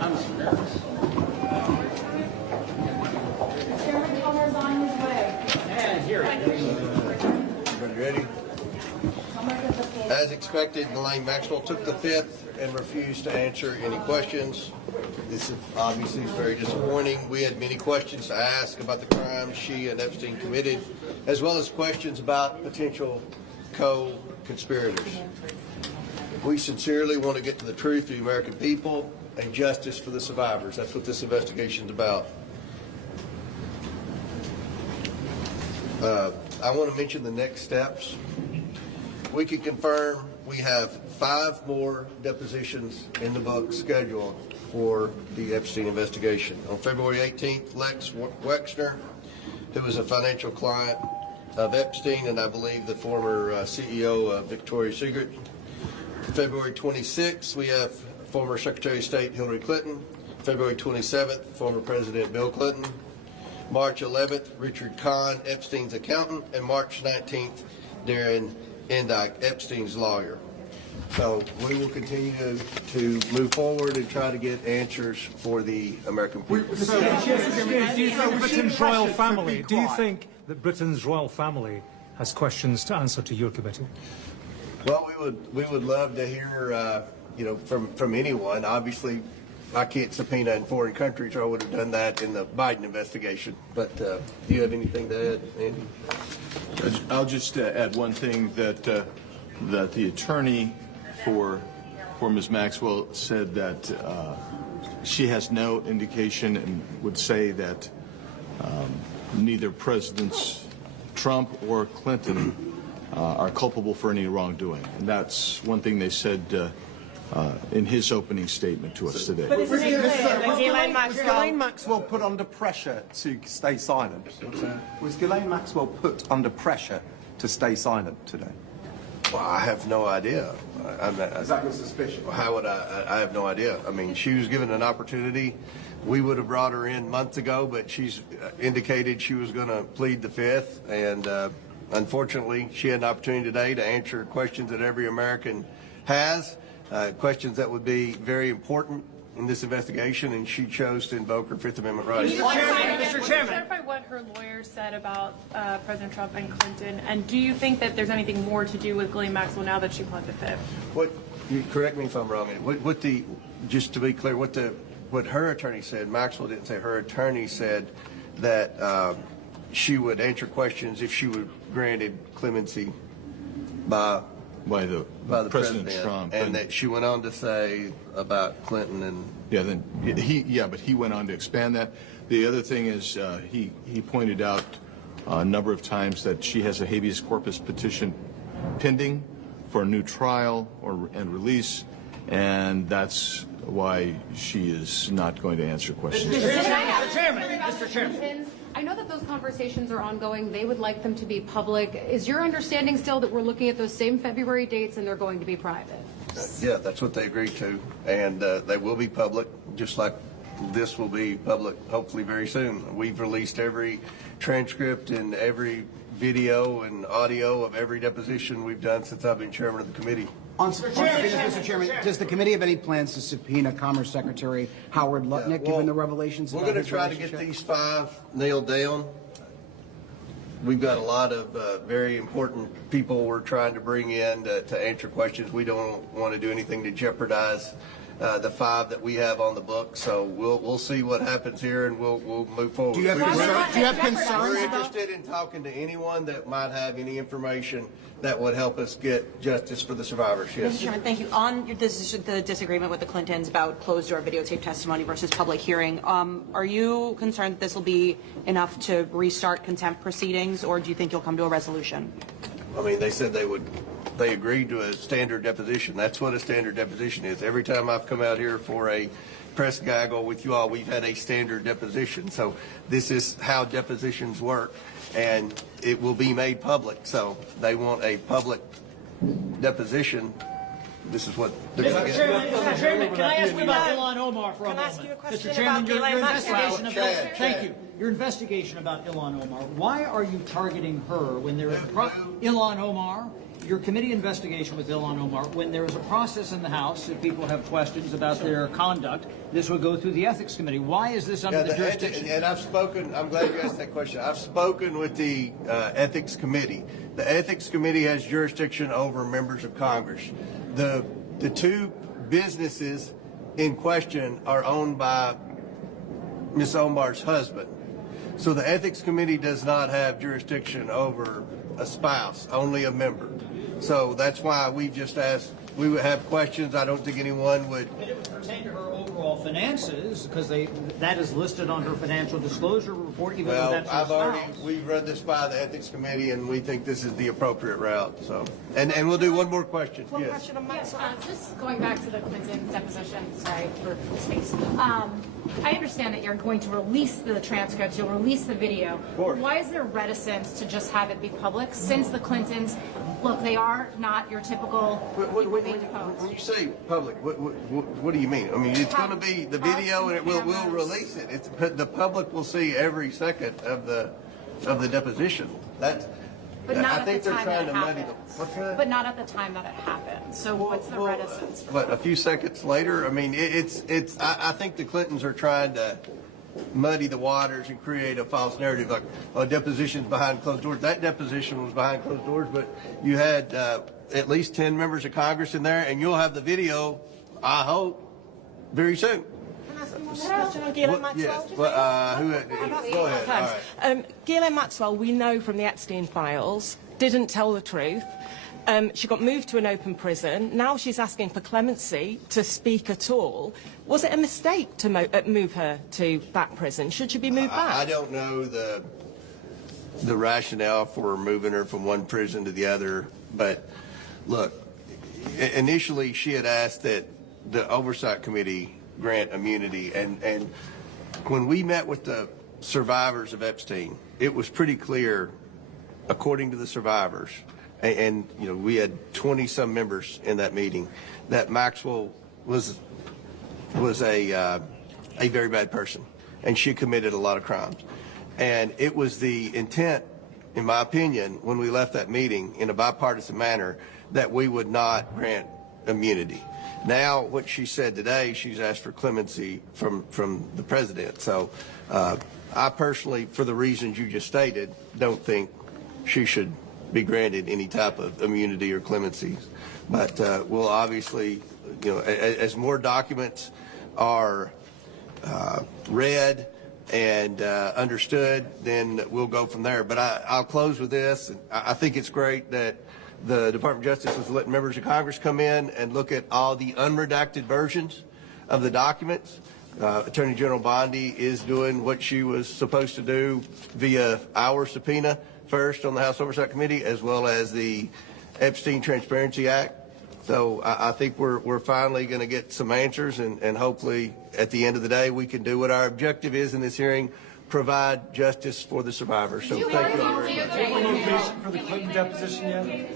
I'm so nervous. Chairman Comer's on his way. And here it is. Everybody ready? As expected, Elaine Maxwell took the fifth and refused to answer any questions. This is obviously very disappointing. We had many questions to ask about the crimes she and Epstein committed, as well as questions about potential co-conspirators. We sincerely want to get to the truth of the American people and justice for the survivors. That's what this investigation is about. I want to mention the next steps. We can confirm we have 5 more depositions in the book scheduled for the Epstein investigation. On February 18th, Lex Wexner, who is a financial client of Epstein and I believe the former CEO of Victoria's Secret. February 26th, we have former Secretary of State Hillary Clinton. February 27th, former President Bill Clinton. March 11th, Richard Kahn, Epstein's accountant. And March 19th, Darren Endike, Epstein's lawyer. So we will continue to move forward and try to get answers for the American people. So, Britain's royal family, do you think that Britain's royal family has questions to answer to your committee? Well, we would love to hear, from anyone. Obviously, I can't subpoena in foreign countries, or I would have done that in the Biden investigation. But do you have anything to add, Andy? I'll just add one thing that the attorney for Ms. Maxwell said that she has no indication and would say that neither Presidents Trump or Clinton are culpable for any wrongdoing. And that's one thing they said in his opening statement to us today. But was Ghislaine Maxwell put under pressure to stay silent? Was Ghislaine Maxwell put under pressure to stay silent today? Well, I have no idea. Is that your suspicion? How would I have no idea. I mean, she was given an opportunity. We would have brought her in months ago, but she's indicated she was going to plead the fifth. And unfortunately, she had an opportunity today to answer questions that every American has, questions that would be very important in this investigation, and she chose to invoke her Fifth Amendment rights. Mr. Chairman, clarify what her lawyer said about President Trump and Clinton, and do you think that there's anything more to do with Ghislaine Maxwell now that she pled the fifth? Correct me if I'm wrong. Just to be clear, what her attorney said, Maxwell didn't say. Her attorney said that she would answer questions if she were granted clemency by the President Trump, and that she went on to say about Clinton and but he went on to expand that. The other thing is he pointed out a number of times that she has a habeas corpus petition pending for a new trial and release, and that's why she is not going to answer questions. Mr. Chairman. I know that those conversations are ongoing. They would like them to be public. Is your understanding still that we're looking at those same February dates and they're going to be private? Yeah, that's what they agreed to, and they will be public, just like this will be public hopefully very soon. We've released every transcript and every video and audio of every deposition we've done since I've been chairman of the committee. Mr. Chairman, does the committee have any plans to subpoena Commerce Secretary Howard Lutnick, given the revelations? We're going to try to get these 5 nailed down. We've got a lot of very important people we're trying to bring in to answer questions. We don't want to do anything to jeopardize the 5 that we have on the book. So we'll see what happens here, and we'll move forward. Do you have concerns? We're interested in talking to anyone that might have any information that would help us get justice for the survivors. Yes. Mr. Chairman, thank you. On the disagreement with the Clintons about closed-door videotape testimony versus public hearing, are you concerned that this will be enough to restart contempt proceedings, or do you think you'll come to a resolution? I mean, they said they agreed to a standard deposition. That's what a standard deposition is. Every time I've come out here for a press gaggle with you all, we've had a standard deposition. So this is how depositions work, and it will be made public. So they want a public deposition. This is what they're going to get. Mr. Chairman, can I ask you about Ilhan Omar for a moment? Mr. Chairman, your investigation of thank you. Your investigation about Ilhan Omar. Why are you targeting her when there is Ilhan Omar? your committee investigation with Ilhan Omar, when there is a process in the House, if people have questions about their conduct, this would go through the Ethics Committee. Why is this under the jurisdiction? And I've spoken, I'm glad you asked that question. I've spoken with the Ethics Committee. The Ethics Committee has jurisdiction over members of Congress. The two businesses in question are owned by Ms. Omar's husband. So the Ethics Committee does not have jurisdiction over a spouse, only a member. So that's why we just asked, we would have questions. I don't think anyone would. But it would pertain to her overall finances, because that is listed on her financial disclosure report, even though that's her spouse. We've run this by the Ethics Committee, and we think this is the appropriate route. So, and we'll do one more question. One yes. question on just going back to the Clinton deposition, sorry for the space. I understand that you're going to release the transcripts, you'll release the video. Of course. Why is there reticence to just have it be public, since the Clintons, look, they are not your typical people being deposed? When you say public, what do you mean? I mean, it's going to be the video, and we'll release it. The public will see every second of the deposition. But not I think at the they're time trying that to it muddy the. happens. What's that? But not at the time that it happened. So what's the reticence? What, a few seconds later? I mean, I think the Clintons are trying to muddy the waters and create a false narrative, like depositions behind closed doors. That deposition was behind closed doors, but you had at least 10 members of Congress in there, and you'll have the video, I hope, very soon. Ghislaine Maxwell. Yes. Go ahead. All right. Ghislaine Maxwell, we know from the Epstein files, didn't tell the truth. She got moved to an open prison. Now she's asking for clemency to speak at all. Was it a mistake to move her to that prison? Should she be moved back? I don't know the rationale for moving her from one prison to the other, but look, initially she had asked that the Oversight Committee grant immunity, and when we met with the survivors of Epstein, it was pretty clear, according to the survivors, and you know, we had 20-some members in that meeting, that Maxwell was a very bad person, and she committed a lot of crimes. And it was the intent, in my opinion, when we left that meeting in a bipartisan manner, that we would not grant immunity. Now, what she said today, she's asked for clemency from the president. So I personally, for the reasons you just stated, don't think she should be granted any type of immunity or clemency. But we'll obviously, you know, as more documents are read and understood, then we'll go from there. But I'll close with this. I think it's great that the Department of Justice is letting members of Congress come in and look at all the unredacted versions of the documents. Attorney General Bondi is doing what she was supposed to do via our subpoena first on the House Oversight Committee, as well as the Epstein Transparency Act. So I think we're finally going to get some answers, and hopefully at the end of the day we can do what our objective is in this hearing, provide justice for the survivors. So thank you all very much. Do you have a location for the Clinton deposition yet?